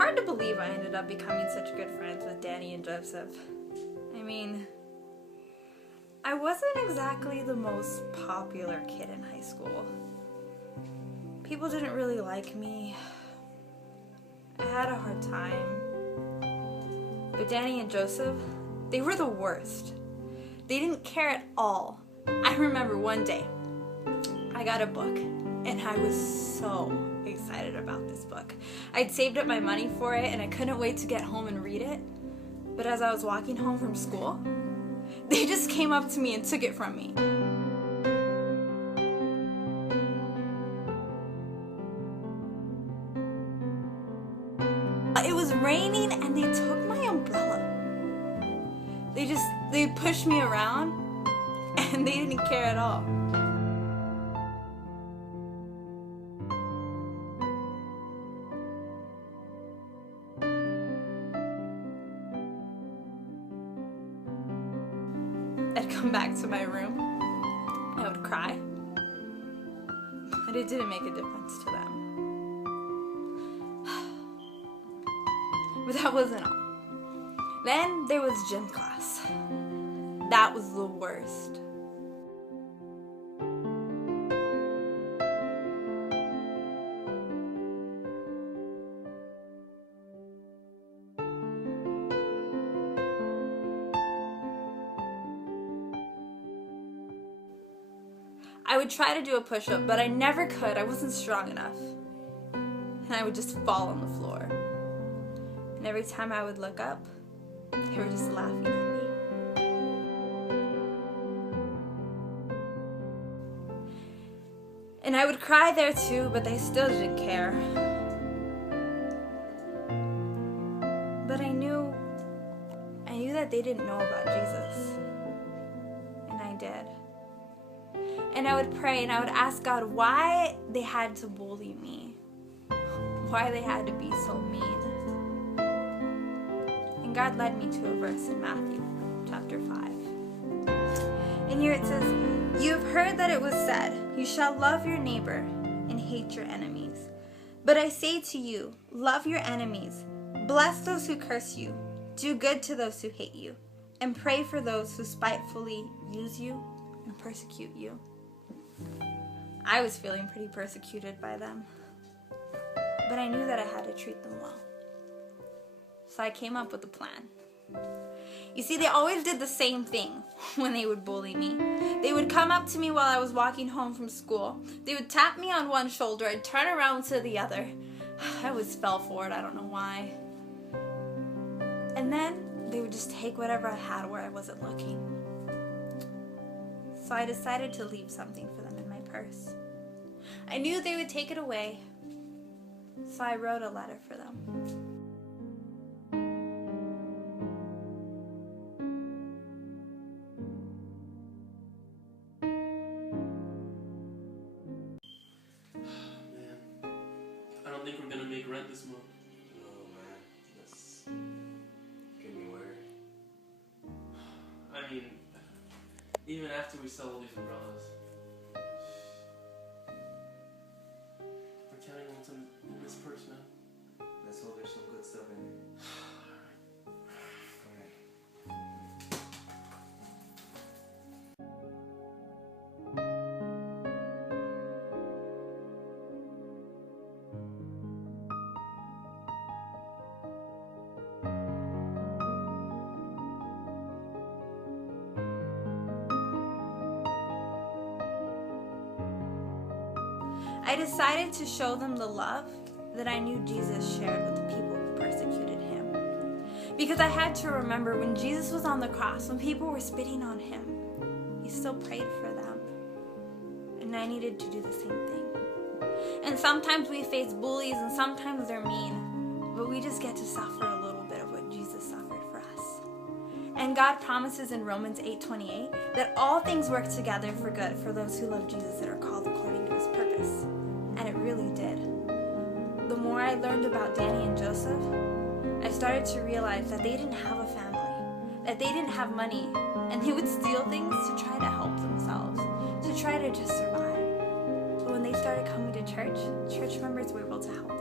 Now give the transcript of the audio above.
hard to believe I ended up becoming such good friends with Danny and Joseph. I mean, I wasn't exactly the most popular kid in high school. People didn't really like me. I had a hard time. But Danny and Joseph, they were the worst. They didn't care at all. I remember one day, I got a book, and I was so excited about this book. I'd saved up my money for it, and I couldn't wait to get home and read it. But as I was walking home from school, they just came up to me and took it from me. It was raining and they took my umbrella. They pushed me around and they didn't care at all. I'd come back to my room, I would cry, but it didn't make a difference to them. But that wasn't all. Then there was gym class. That was the worst. I would try to do a push-up, but I never could. I wasn't strong enough. And I would just fall on the floor. And every time I would look up, they were just laughing at me. And I would cry there too, but they still didn't care. But I knew that they didn't know about Jesus. And I did. And I would pray and I would ask God why they had to bully me. Why they had to be so mean. And God led me to a verse in Matthew chapter 5. And here it says, "You have heard that it was said, 'You shall love your neighbor and hate your enemies.' But I say to you, love your enemies, bless those who curse you, do good to those who hate you, and pray for those who spitefully use you and persecute you." I was feeling pretty persecuted by them, but I knew that I had to treat them well. So I came up with a plan. You see, they always did the same thing when they would bully me. They would come up to me while I was walking home from school. They would tap me on one shoulder and turn around to the other. I always fell for it, I don't know why. And then they would just take whatever I had where I wasn't looking. So I decided to leave something for them in my purse. I knew they would take it away, so I wrote a letter for them. I don't think we're gonna make rent this month. Oh man, that's getting me worried. I mean, even after we sell all these umbrellas, we're counting on what's in this purse, man. Let's hope there's some good stuff in it. Alright. I decided to show them the love that I knew Jesus shared with the people who persecuted him. Because I had to remember when Jesus was on the cross, when people were spitting on him, he still prayed for them. And I needed to do the same thing. And sometimes we face bullies and sometimes they're mean, but we just get to suffer a little bit of what Jesus suffered for us. And God promises in Romans 8:28 that all things work together for good for those who love Jesus and are called according to his purpose. And it really did. The more I learned about Danny and Joseph, I started to realize that they didn't have a family, that they didn't have money, and they would steal things to try to help themselves, to try to just survive. But when they started coming to church, church members were able to help them.